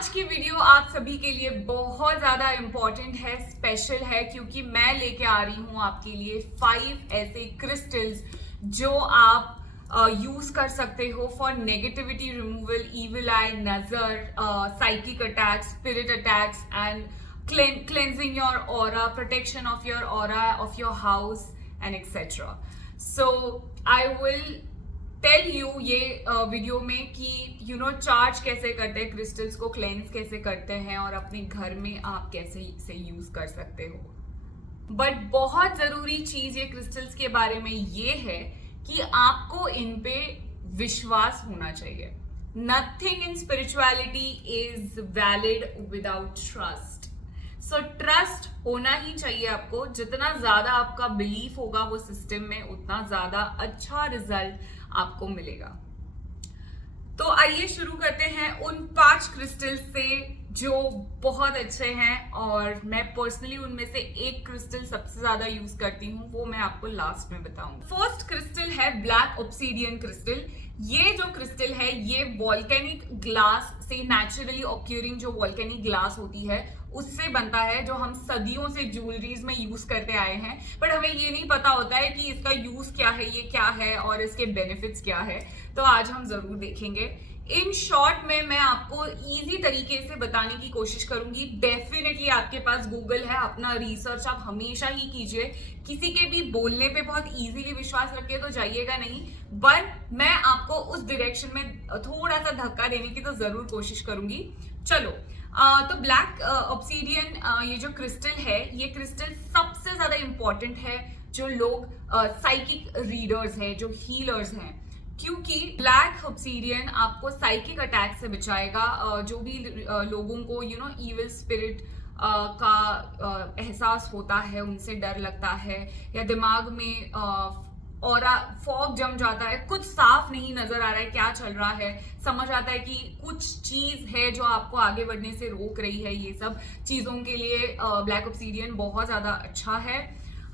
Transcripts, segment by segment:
आज की वीडियो आप सभी के लिए बहुत ज़्यादा इम्पोर्टेंट है, स्पेशल है, क्योंकि मैं लेके आ रही हूँ आपके लिए 5 ऐसे क्रिस्टल्स जो आप यूज कर सकते हो फॉर नेगेटिविटी रिमूवल, इविल आई, नजर, psychic attacks, spirit attacks and cleansing your aura, protection of your aura, of your house and etc. So I will tell you ये वीडियो में कि चार्ज कैसे करते हैं क्रिस्टल्स को, क्लेंस कैसे करते हैं और अपने घर में आप कैसे इसे यूज कर सकते हो। बट बहुत जरूरी चीज ये क्रिस्टल्स के बारे में ये है कि आपको इन पे विश्वास होना चाहिए। Nothing in spirituality is valid without trust. So trust होना ही चाहिए आपको। जितना ज्यादा आपका बिलीफ होगा वो सिस्टम में, उतना ज्यादा अच्छा रिजल्ट आपको मिलेगा। तो आइए शुरू करते हैं उन 5 क्रिस्टल से जो बहुत अच्छे हैं, और मैं पर्सनली उनमें से एक क्रिस्टल सबसे ज्यादा यूज करती हूँ, वो मैं आपको लास्ट में बताऊंगी। फर्स्ट क्रिस्टल है ब्लैक ऑब्सीडियन क्रिस्टल। ये जो क्रिस्टल है ये वॉल्केनिक ग्लास से, नेचुरली ऑक्यूरिंग जो वॉल्केनिक ग्लास होती है उससे बनता है, जो हम सदियों से ज्वेलरीज में यूज करते आए हैं। बट हमें ये नहीं पता होता है कि इसका यूज क्या है, ये क्या है और इसके बेनिफिट्स क्या है। तो आज हम जरूर देखेंगे। इन शॉर्ट में मैं आपको इजी तरीके से बताने की कोशिश करूंगी। डेफिनेटली आपके पास गूगल है, अपना रिसर्च आप हमेशा ही कीजिए। किसी के भी बोलने पे बहुत इजीली विश्वास रख के तो जाइएगा नहीं, बट मैं आपको उस डायरेक्शन में थोड़ा सा धक्का देने की तो जरूर कोशिश करूंगी। चलो, तो ब्लैक ऑब्सीडियन ये जो क्रिस्टल है, ये क्रिस्टल सबसे ज्यादा इंपॉर्टेंट है जो लोग साइकिक रीडर्स हैं, जो हीलर्स हैं, क्योंकि ब्लैक ऑब्सीडियन आपको साइकिक अटैक से बचाएगा। जो भी लोगों को इविल स्पिरिट का एहसास होता है, उनसे डर लगता है, या दिमाग में और फॉग जम जाता है, कुछ साफ नहीं नजर आ रहा है क्या चल रहा है, समझ आता है कि कुछ चीज है जो आपको आगे बढ़ने से रोक रही है, ये सब चीजों के लिए ब्लैक ऑब्सीडियन बहुत ज्यादा अच्छा है।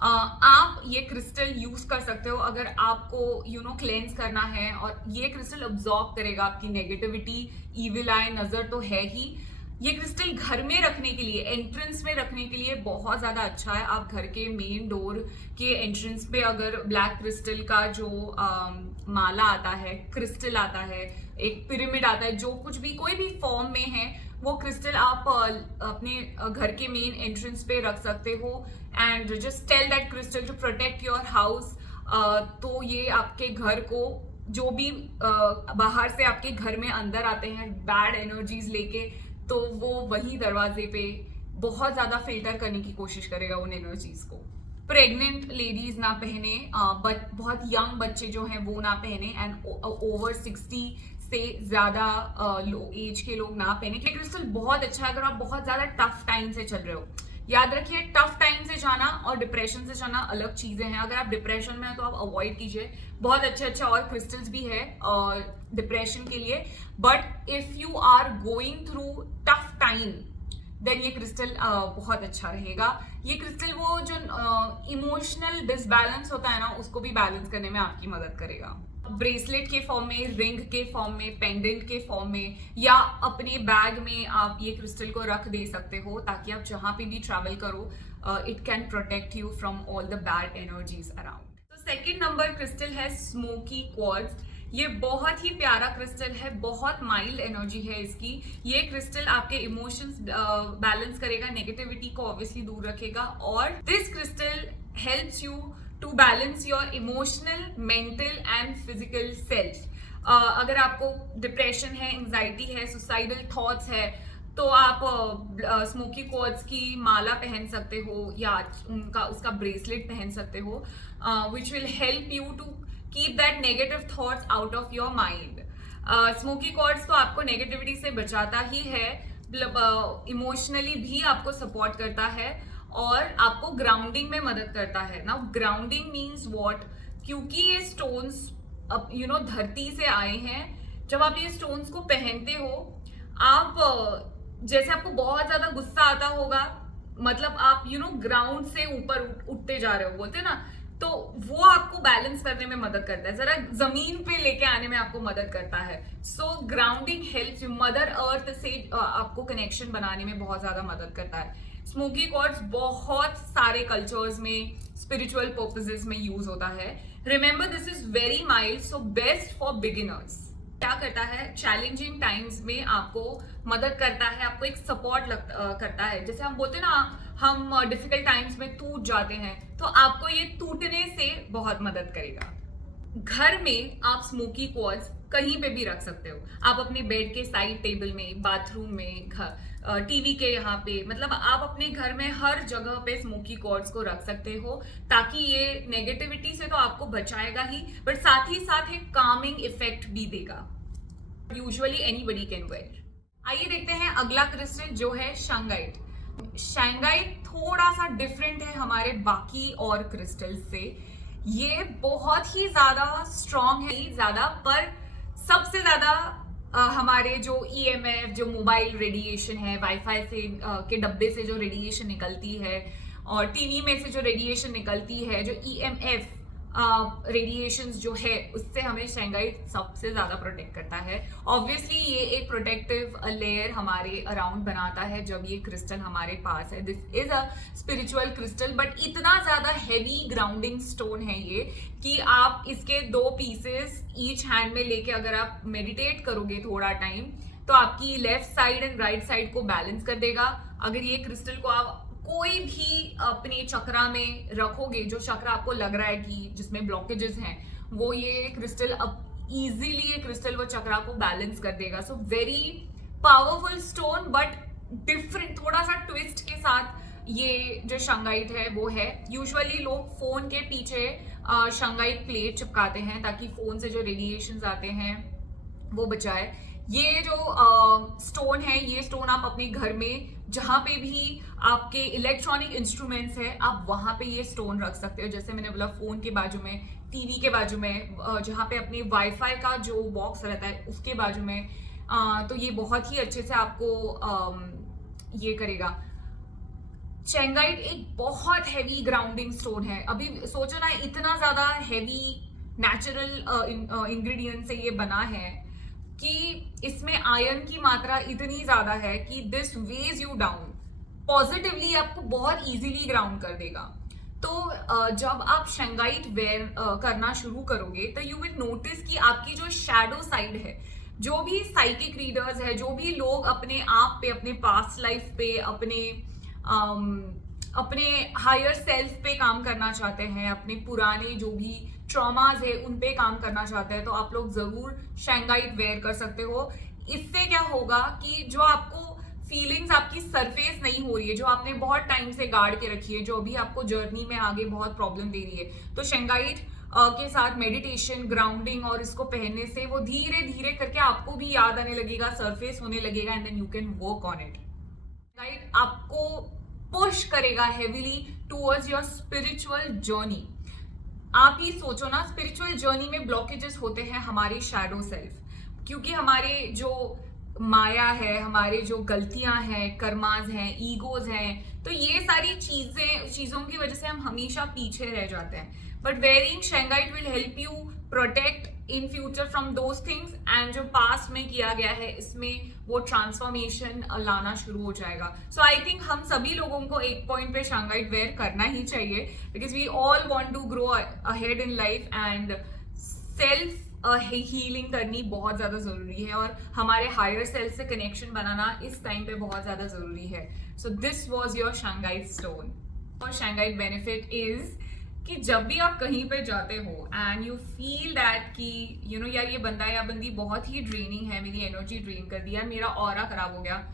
आप ये क्रिस्टल यूज कर सकते हो अगर आपको क्लेंस करना है, और ये क्रिस्टल अब्सॉर्ब करेगा आपकी नेगेटिविटी, इविल आई, नजर तो है ही। ये क्रिस्टल घर में रखने के लिए, एंट्रेंस में रखने के लिए बहुत ज्यादा अच्छा है। आप घर के मेन डोर के एंट्रेंस पे अगर ब्लैक क्रिस्टल का जो माला आता है, क्रिस्टल आता है, एक पिरामिड आता है, जो कुछ भी कोई भी फॉर्म में है, वो क्रिस्टल आप अपने घर के मेन एंट्रेंस पे रख सकते हो। And just tell that crystal to protect your house. तो ये आपके घर को, जो भी बाहर से आपके घर में अंदर आते हैं बैड एनर्जीज लेके, तो वो वही दरवाजे पे बहुत ज्यादा फिल्टर करने की कोशिश करेगा उन एनर्जीज को। प्रेग्नेंट लेडीज ना पहने, बट बहुत यंग बच्चे जो हैं वो ना पहने, एंड ओवर 60 से ज्यादा लो एज के लोग ना पहने। क्रिस्टल बहुत अच्छा है अगर आप बहुत ज्यादा टफ टाइम से चल रहे हो। याद रखिए, टफ टाइम से जाना और डिप्रेशन से जाना अलग चीजें हैं। अगर आप डिप्रेशन में हैं तो आप अवॉइड कीजिए। बहुत अच्छे और क्रिस्टल्स भी है डिप्रेशन के लिए, but if you are going through tough time then ये क्रिस्टल बहुत अच्छा रहेगा। ये क्रिस्टल वो जो इमोशनल डिसबैलेंस होता है ना, उसको भी बैलेंस करने में आपकी मदद करेगा। ब्रेसलेट के फॉर्म में, रिंग के फॉर्म में, पेंडेंट के फॉर्म में, या अपने बैग में आप ये क्रिस्टल को रख दे सकते हो, ताकि आप जहां पे भी ट्रैवल करो it can protect you from all the bad energies around. तो सेकेंड नंबर क्रिस्टल है स्मोकी क्वार्ट्ज। ये बहुत ही प्यारा क्रिस्टल है, बहुत माइल्ड एनर्जी है इसकी। ये क्रिस्टल आपके इमोशंस बैलेंस करेगा, नेगेटिविटी को ऑब्वियसली दूर रखेगा, और this crystal helps you to balance your emotional, mental and physical self. अगर आपको डिप्रेशन है, एंजाइटी है, सुसाइडल थॉट्स है, तो आप स्मोकी क्वार्ट्ज की माला पहन सकते हो, या उसका ब्रेसलेट पहन सकते हो, which will help you to keep that negative thoughts out of your mind. Smoky quartz तो आपको नेगेटिविटी से बचाता ही है, इमोशनली भी आपको सपोर्ट करता है, और आपको ग्राउंडिंग में मदद करता है। नाउ ग्राउंडिंग मीन्स व्हाट, क्योंकि ये स्टोन्स धरती से आए हैं। जब आप ये स्टोन्स को पहनते हो, आप जैसे आपको बहुत ज्यादा गुस्सा आता होगा, मतलब आप ग्राउंड से ऊपर उठते जा रहे हो, बोलते हैं ना, तो वो आपको बैलेंस करने में मदद करता है, जरा जमीन पे लेके आने में आपको मदद करता है। So grounding helps you, mother earth से आपको कनेक्शन बनाने में बहुत ज्यादा मदद करता है। स्मोकी क्वार्ट्ज बहुत सारे कल्चर्स में स्पिरिचुअल पर्पसेस में यूज होता है। Remember this is very mild, so best for beginners. क्या करता है, चैलेंजिंग टाइम्स में आपको मदद करता है, आपको एक सपोर्ट करता है। जैसे हम बोलते हैं ना, हम डिफिकल्ट टाइम्स में टूट जाते हैं, तो आपको ये टूटने से बहुत मदद करेगा। घर में आप स्मोकी क्वार्ट्ज कहीं पे भी रख सकते हो। आप अपने बेड के साइड टेबल में, बाथरूम में, टीवी के यहाँ पे, मतलब आप अपने घर में हर जगह पे स्मोकी क्वार्ट्ज को रख सकते हो, ताकि ये नेगेटिविटी से तो आपको बचाएगा ही, बट साथ ही साथ एक कामिंग इफेक्ट भी देगा। Usually anybody can wear. आइए देखते हैं अगला क्रिस्टल जो है शंगाइट। शंगाइट थोड़ा सा डिफरेंट है हमारे बाकी और क्रिस्टल से। ये बहुत ही ज्यादा स्ट्रॉन्ग है, ज्यादा, पर सबसे ज्यादा हमारे जो EMF, जो मोबाइल रेडिएशन है, वाईफाई से के डब्बे से जो रेडिएशन निकलती है, और टीवी में से जो रेडिएशन निकलती है, जो EMF रेडिएशंस जो है, उससे हमें शंगाइट सबसे ज्यादा प्रोटेक्ट करता है। ऑब्वियसली ये एक प्रोटेक्टिव लेयर हमारे अराउंड बनाता है जब ये क्रिस्टल हमारे पास है। This is a spiritual crystal, but इतना ज्यादा हैवी ग्राउंडिंग स्टोन है ये कि आप इसके 2 पीसेस ईच हैंड में लेके अगर आप मेडिटेट करोगे थोड़ा टाइम, तो आपकी left side and right side को बैलेंस कर देगा। अगर ये क्रिस्टल को आप कोई भी अपने चक्रा में रखोगे, जो चक्रा आपको लग रहा है कि जिसमें ब्लॉकेजेस हैं, वो ये क्रिस्टल अब इजीली ये क्रिस्टल वो चक्रा को बैलेंस कर देगा। So very powerful stone, but different, थोड़ा सा ट्विस्ट के साथ ये जो शंगाइट है वो है। यूजुअली लोग फोन के पीछे शंगाइट प्लेट चिपकाते हैं ताकि फोन से जो रेडिएशंस आते हैं वो बचाए। ये जो स्टोन है, ये स्टोन आप अपने घर में जहां पे भी आपके इलेक्ट्रॉनिक इंस्ट्रूमेंट्स है, आप वहां पे ये स्टोन रख सकते हो। जैसे मैंने बोला, फोन के बाजू में, टीवी के बाजू में, जहां पे अपने वाईफाई का जो बॉक्स रहता है उसके बाजू में, तो ये बहुत ही अच्छे से आपको ये करेगा। शंगाइट एक बहुत हैवी ग्राउंडिंग स्टोन है। अभी सोचो ना, इतना ज्यादा हैवी नेचुरल इंग्रेडिएंट से ये बना है कि इसमें आयरन की मात्रा इतनी ज्यादा है कि this ways you down positively, आपको बहुत इजीली ग्राउंड कर देगा। तो जब आप शंगाइट वेयर करना शुरू करोगे, तो यू विल नोटिस कि आपकी जो शैडो साइड है, जो भी साइकिक रीडर्स है, जो भी लोग अपने आप पे, अपने पास्ट लाइफ पे, अपने हायर सेल्फ पे काम करना चाहते हैं, अपने पुराने जो भी ट्रॉमाज है उन पे काम करना चाहते हैं, तो आप लोग जरूर शंगाइट वेयर कर सकते हो। इससे क्या होगा कि जो आपको फीलिंग्स आपकी सरफेस नहीं हो रही है, जो आपने बहुत टाइम से गाड़ के रखी है, जो अभी आपको जर्नी में आगे बहुत प्रॉब्लम दे रही है, तो शंगाइट के साथ मेडिटेशन, ग्राउंडिंग और इसको पहनने से वो धीरे धीरे करके आपको भी याद आने लगेगा, सरफेस होने लगेगा, and then you can work on it. Shungite आपको पुश करेगा heavily towards your spiritual journey. आप ही सोचो ना, स्पिरिचुअल जर्नी में ब्लॉकेजेस होते हैं हमारे शैडो सेल्फ, क्योंकि हमारे जो माया है, हमारे जो गलतियां हैं, कर्माज हैं, ईगोज हैं, तो ये सारी चीजों की वजह से हम हमेशा पीछे रह जाते हैं। But wearing shungite will help you protect in future from those things, and जो पास्ट में किया गया है इसमें वो ट्रांसफॉर्मेशन लाना शुरू हो जाएगा। सो आई थिंक हम सभी लोगों को एक पॉइंट पे शंगाइट वेयर करना ही चाहिए, because we all want to grow ahead in life, and self healing करनी बहुत ज्यादा जरूरी है, और हमारे हायर सेल्फ से कनेक्शन बनाना इस टाइम पे बहुत ज्यादा जरूरी है। So this was your shungite stone. और शंगाइट बेनिफिट इज कि जब भी आप कहीं पे जाते हो एंड यू फील दैट कि यू नो यार, ये बंदा या बंदी बहुत ही ड्रेनिंग है, मेरी एनर्जी ड्रेन कर दिया, मेरा ऑरा खराब हो गया,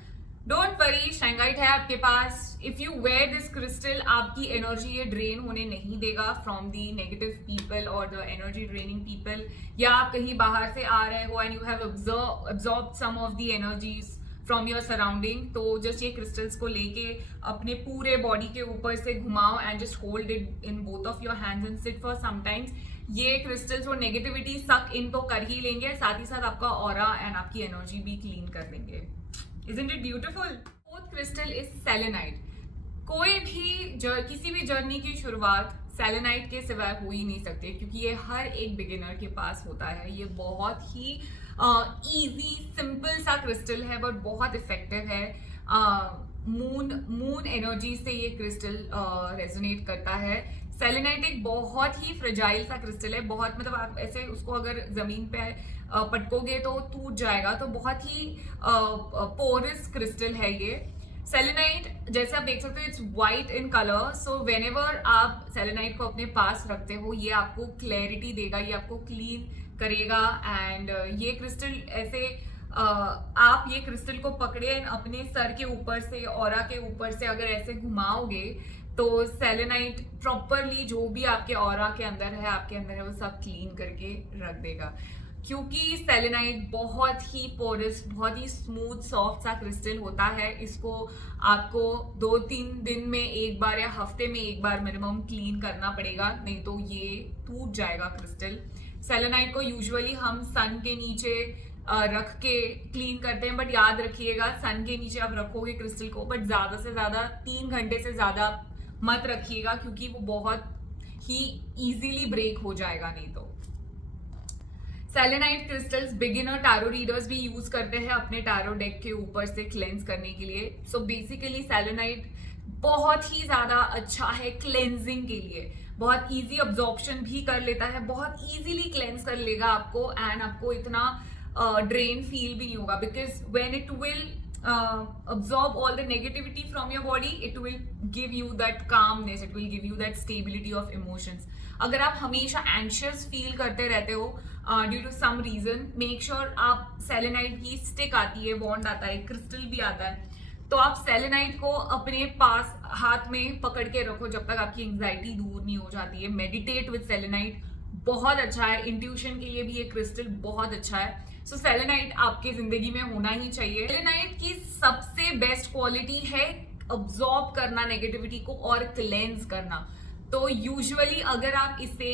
डोंट वरी, शंगाइट है आपके पास। If you wear this crystal, आपकी एनर्जी ये ड्रेन होने नहीं देगा फ्रॉम दी नेगेटिव पीपल और द एनर्जी ड्रेनिंग पीपल। या आप कहीं बाहर से आ रहे हो and you have absorbed some of the energies from your surrounding, तो जस्ट ये क्रिस्टल्स को लेके अपने पूरे बॉडी के ऊपर से घुमाओ and just hold it in both of your hands and sit for some times. ये क्रिस्टल्स वो नेगेटिविटी सक इन तो कर ही लेंगे, साथ ही साथ आपका ऑरा एंड आपकी एनर्जी भी क्लीन कर देंगे। Isn't it beautiful? Fourth crystal is selenite. कोई भी किसी भी जर्नी की शुरुआत सेलेनाइट के सिवाय हो ही नहीं सकते, क्योंकि ये हर एक बिगिनर के पास होता है। ये बहुत ही इजी सिंपल सा क्रिस्टल है, बट बहुत इफेक्टिव है। मून एनर्जी से ये क्रिस्टल रेजोनेट करता है। सेलेनाइट एक बहुत ही फ्रेजाइल सा क्रिस्टल है, बहुत मतलब आप ऐसे उसको अगर जमीन पे पटकोगे तो टूट जाएगा, तो बहुत ही पोरस क्रिस्टल है ये। सेलेनाइट जैसे आप देख सकते हो, it's white in colour, so whenever आप सेलेनाइट को अपने पास रखते हो, ये आपको क्लैरिटी देगा, ये आपको क्लीन करेगा। एंड ये क्रिस्टल ऐसे आप ये क्रिस्टल को पकड़े एंड अपने सर के ऊपर से, ऑरा के ऊपर से अगर ऐसे घुमाओगे, तो सेलेनाइट प्रॉपरली जो भी आपके ऑरा के अंदर है, आपके अंदर है, वो सब क्लीन करके रख देगा। क्योंकि सेलेनाइट बहुत ही पोरस, बहुत ही स्मूथ सॉफ्ट सा क्रिस्टल होता है। इसको आपको 2-3 दिन में एक बार या हफ्ते में एक बार मिनिमम क्लीन करना पड़ेगा, नहीं तो ये टूट जाएगा क्रिस्टल। सेलेनाइट को यूजुअली हम सन के नीचे रख के क्लीन करते हैं, बट याद रखिएगा सन के नीचे आप रखोगे क्रिस्टल को, बट ज्यादा से ज्यादा 3 घंटे से ज्यादा मत रखिएगा, क्योंकि वो बहुत ही इजीली ब्रेक हो जाएगा नहीं तो। Selenite crystals beginner tarot readers भी यूज करते हैं अपने टैरो डेक के ऊपर से क्लेंस करने के लिए। सो बेसिकली सेलेनाइट बहुत ही ज्यादा अच्छा है क्लेंजिंग के लिए, बहुत इजी अब्जॉर्प्शन भी कर लेता है, बहुत इजीली क्लेंस कर लेगा आपको, एंड आपको इतना ड्रेन फील भी नहीं होगा, because when it will absorb all the negativity from your body, it will give you that calmness, it will give you that stability of emotions. अगर आप हमेशा anxious feel करते रहते हो due to some reason, make sure आप selenite की stick आती है, बॉन्ड आता है, क्रिस्टल भी आता है, तो आप सेलेनाइट को अपने पास हाथ में पकड़ के रखो जब तक आपकी एंग्जाइटी दूर नहीं हो जाती है। मेडिटेट विद सेलेनाइट बहुत अच्छा है, इंट्यूशन के लिए भी ये क्रिस्टल बहुत अच्छा है। सो सेलेनाइट आपके जिंदगी में होना ही चाहिए। सेलेनाइट की सबसे बेस्ट क्वालिटी है अब्सॉर्ब करना नेगेटिविटी को और क्लेंस करना। तो यूजुअली अगर आप इसे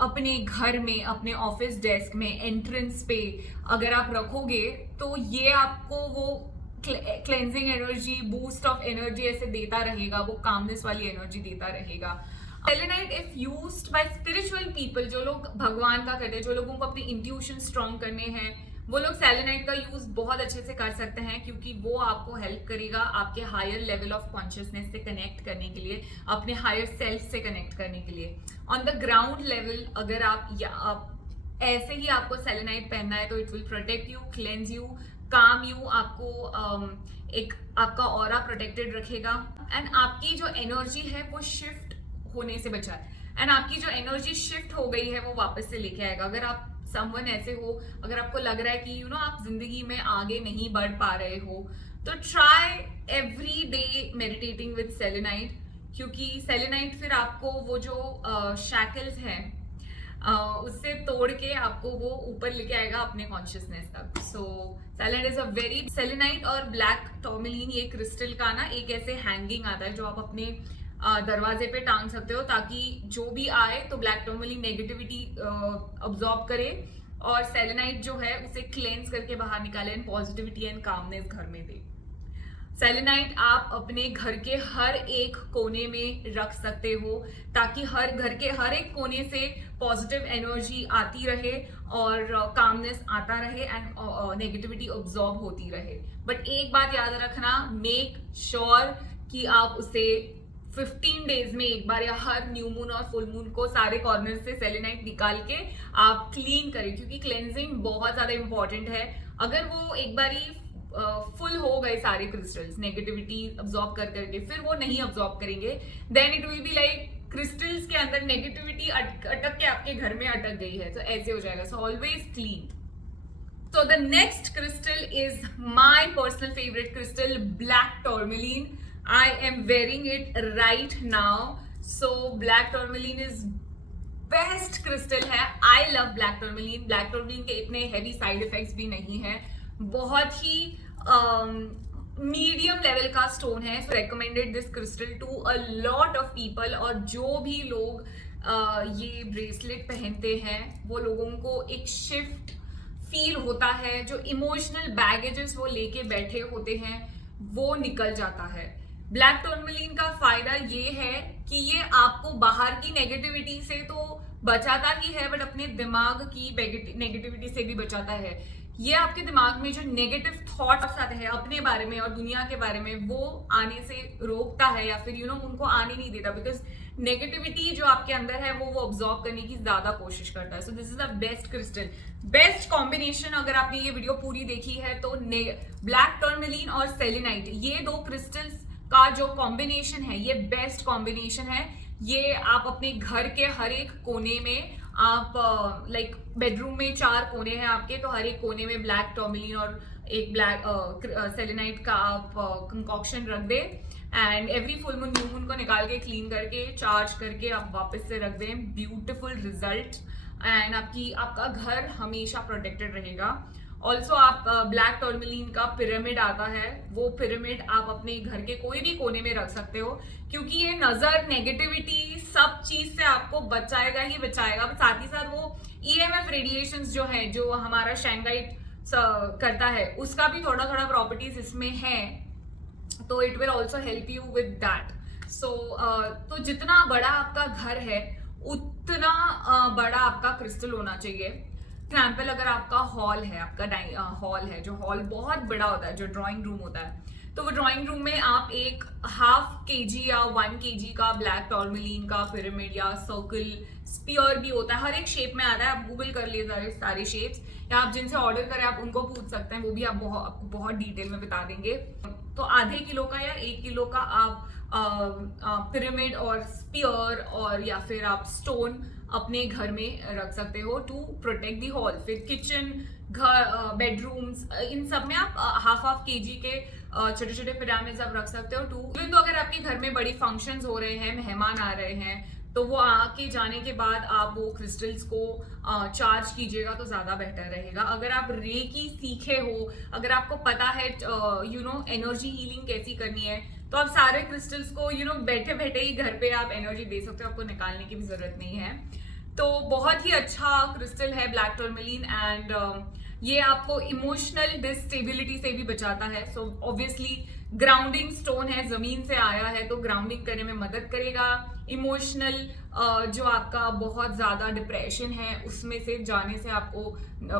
अपने घर में, अपने ऑफिस डेस्क में, एंट्रेंस पे अगर आप रखोगे, तो ये आपको वो cleansing energy, boost of energy ऐसे देता रहेगा, वो कामनेस वाली एनर्जी देता रहेगा। Selenite if used by spiritual people, जो लोग भगवान का करते हैं, जो लोगों को अपनी इंट्यूशन स्ट्रॉन्ग करने हैं, वो लोग सेलेनाइट का यूज बहुत अच्छे से कर सकते हैं, क्योंकि वो आपको हेल्प करेगा आपके हायर लेवल ऑफ कॉन्शियसनेस से कनेक्ट करने के लिए, अपने हायर सेल्फ से कनेक्ट करने के लिए। ऑन द ग्राउंड लेवल अगर आप ऐसे ही आपको सेलेनाइट पहनना है, तो it will protect you, cleanse you, काम यू, आपको एक आपका ऑरा प्रोटेक्टेड रखेगा, एंड आपकी जो एनर्जी है वो शिफ्ट होने से बचा है, एंड आपकी जो एनर्जी शिफ्ट हो गई है वो वापस से लेके आएगा। अगर आप समवन ऐसे हो, अगर आपको लग रहा है कि आप जिंदगी में आगे नहीं बढ़ पा रहे हो, तो try every day meditating with selenite, क्योंकि सेलेनाइट फिर आपको वो जो शैकल्स हैं उससे तोड़ के आपको वो ऊपर लेके आएगा अपने कॉन्शियसनेस तक। So selenite is a very, selenite और ब्लैक टॉर्मेलिन, ये क्रिस्टल का ना एक ऐसे हैंगिंग आता है जो आप अपने दरवाजे पे टांग सकते हो, ताकि जो भी आए तो ब्लैक टॉर्मेलिन नेगेटिविटी अब्सॉर्ब करे, और सेलेनाइट जो है उसे क्लेंस करके बाहर निकाले एंड पॉजिटिविटी एंड कामनेस घर में दे। सेलेनाइट आप अपने घर के हर एक कोने में रख सकते हो, ताकि हर घर के हर एक कोने से पॉजिटिव एनर्जी आती रहे और कामनेस आता रहे एंड नेगेटिविटी अब्सॉर्ब होती रहे। बट एक बात याद रखना, मेक श्योर कि आप उसे 15 डेज में एक बार या हर न्यू मून और फुल मून को सारे कॉर्नर से सेलेनाइट निकाल के आप क्लीन करें, क्योंकि क्लेंजिंग बहुत ज्यादा इंपॉर्टेंट है। अगर वो एक बारी फुल हो गए सारे क्रिस्टल्स नेगेटिविटी अब्सॉर्ब कर करके, फिर वो नहीं अब्सॉर्ब करेंगे, then it will be like crystals के अंदर नेगेटिविटी अटक के आपके घर में अटक गई है, तो ऐसे हो जाएगा। So always clean. So the next crystal is my personal favorite crystal, black tourmaline. I am wearing it right now. So black tourmaline is best crystal है. I love black tourmaline. Black tourmaline के इतने heavy side effects भी नहीं है. बहुत ही medium level का stone है. So recommended this crystal to a lot of people. और जो भी लोग ये ब्रेसलेट पहनते हैं, वो लोगों को एक शिफ्ट फील होता है, जो इमोशनल बैगेजेस वो लेके बैठे होते हैं वो निकल जाता है. ब्लैक टर्मलिन का फायदा ये है कि ये आपको बाहर की नेगेटिविटी से तो बचाता ही है, बट अपने दिमाग की नेगेटिविटी से भी बचाता है। ये आपके दिमाग में जो नेगेटिव थॉट्स आते हैं अपने बारे में और दुनिया के बारे में, वो आने से रोकता है, या फिर उनको आने नहीं देता, बिकॉज नेगेटिविटी जो आपके अंदर है वो ऑब्जॉर्व करने की ज्यादा कोशिश करता है। So this is the best crystal, best combination. अगर आपने ये वीडियो पूरी देखी है तो ब्लैक टर्मलिन और सेलेनाइट, ये दो क्रिस्टल्स का जो कॉम्बिनेशन है ये बेस्ट कॉम्बिनेशन है। ये आप अपने घर के हर एक कोने में, आप लाइक बेडरूम में 4 कोने हैं आपके, तो हर एक कोने में ब्लैक टर्मलिन और एक ब्लैक सेलेनाइट का आप कंकॉक्शन रख दे, and every full moon new moon को निकाल के क्लीन करके चार्ज करके आप वापस से रख दें। ब्यूटीफुल रिजल्ट, एंड आपका घर हमेशा प्रोटेक्टेड रहेगा। ऑल्सो आप ब्लैक टर्मलिन का पिरामिड आता है, वो पिरामिड आप अपने घर के कोई भी कोने में रख सकते हो, क्योंकि ये नजर, नेगेटिविटी, सब चीज से आपको बचाएगा ही बचाएगा। साथ ही साथ वो EMF रेडिएशंस जो है, जो हमारा शैंगाइट करता है, उसका भी थोड़ा थोड़ा प्रॉपर्टीज इसमें है, तो it will also help you with that. So तो जितना बड़ा आपका घर है उतना बड़ा आपका क्रिस्टल होना चाहिए। एग्जाम्पल, अगर आपका हॉल है, आपका हॉल है, जो हॉल बहुत बड़ा होता है, जो ड्राइंग रूम होता है, तो वो ड्राइंग रूम में आप एक ½ kg या 1 kg का ब्लैक टर्मलिन का पिरामिड या सर्कल, स्पीयर भी होता है, हर एक शेप में आता है, आप गूगल कर लिए सारे शेप्स, या आप जिनसे ऑर्डर करें आप उनको पूछ सकते हैं, वो भी आपको बहुत डिटेल में बता देंगे। तो ½ किलो का या 1 किलो का आप पिरामिड और स्पीयर और या फिर आप स्टोन अपने घर में रख सकते हो टू प्रोटेक्ट दी हॉल। फिर किचन, घर, बेडरूम्स, इन सब में आप ½ kg के छोटे छोटे पिरामिड्स आप रख सकते हो टू। तो अगर आपके घर में बड़ी फंक्शंस हो रहे हैं, मेहमान आ रहे हैं, तो वो आके जाने के बाद आप वो क्रिस्टल्स को चार्ज कीजिएगा तो ज्यादा बेहतर रहेगा। अगर आप रेकी सीखे हो, अगर आपको पता है एनर्जी हीलिंग कैसी करनी है, तो आप सारे क्रिस्टल्स को बैठे बैठे ही घर पे आप एनर्जी दे सकते हो, आपको निकालने की भी जरूरत नहीं है। तो बहुत ही अच्छा क्रिस्टल है ब्लैक टर्मलिन, एंड ये आपको इमोशनल डिस्टेबिलिटी से भी बचाता है। सो ऑब्वियसली ग्राउंडिंग स्टोन है, जमीन से आया है, तो ग्राउंडिंग करने में मदद करेगा। इमोशनल जो आपका बहुत ज्यादा डिप्रेशन है उसमें से जाने से आपको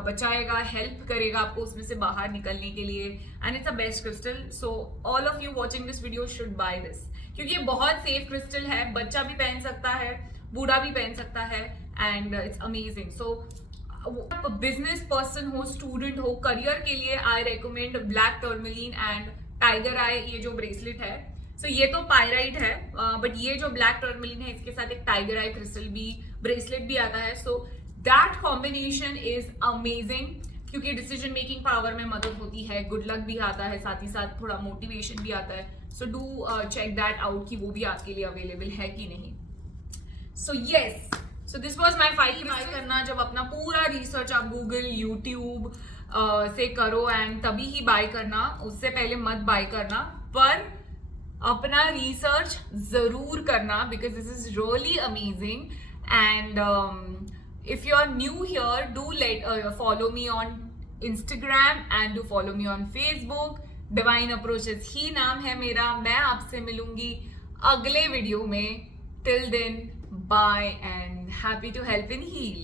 बचाएगा, हेल्प करेगा आपको उसमें से बाहर निकलने के लिए, and it's a best crystal. So all of you watching this video should by this, क्योंकि ये बहुत सेफ क्रिस्टल है, बच्चा भी पहन सकता है, बूढ़ा भी पहन सकता है, and it's amazing. So business person हो, स्टूडेंट हो, करियर के लिए I recommend black tourmaline and tiger eye, ये जो ब्रेसलेट है। सो ये तो पायराइट है, बट ये जो ब्लैक टर्मलिन है इसके साथ एक टाइगर आई क्रिस्टल भी, ब्रेसलेट भी आता है। So that combination is amazing, क्योंकि डिसीजन मेकिंग पावर में मदद होती है, गुड लक भी आता है, साथ ही साथ थोड़ा मोटिवेशन भी आता है। So do check that out कि वो भी आपके लिए अवेलेबल है कि नहीं। So yes, so this was my 5 by करना। जब अपना पूरा रिसर्च आप गूगल, यूट्यूब से करो एंड तभी ही बाय करना, उससे पहले मत बाय करना, पर अपना रिसर्च जरूर करना, because this is really amazing. And if you are new here, do follow me on Instagram and do follow me on Facebook. Divine approaches ही नाम है मेरा। मैं आपसे मिलूंगी अगले वीडियो में। Till then, bye and happy to help and heal.